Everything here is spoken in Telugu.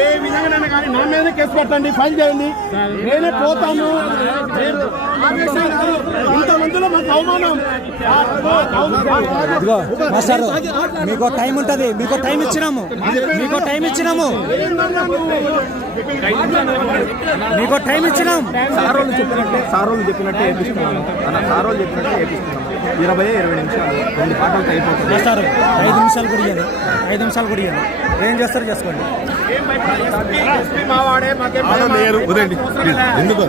ఏ విధంగా కానీ నా మీద కేసు పెట్టండి, ఫైల్ చేయండి, నేనే పోతాను. ఇంతమందిలో మాకు అవమానం. మాస్టర్ మీకు టైం ఉంటుంది, మీకు టైం ఇచ్చినాము, మీకు టైం ఇచ్చినాము, మీకు టైం ఇచ్చినాం. సారోళ్ళు చెప్పినట్టే వేపిస్తున్నాను అన్న, సారోళ్ళు చెప్పినట్టే వేపిస్తున్నాము. 20 నిమిషాలు 2 పాటలతో అయిపోతుంది. సార్ 5 నిమిషాలు కూడా ఇవ్వండి, 5 నిమిషాలు కూడా ఇవ్వండి. ఏం చేస్తారు చేసుకోండి. మావాడే మాకే ఎందుకు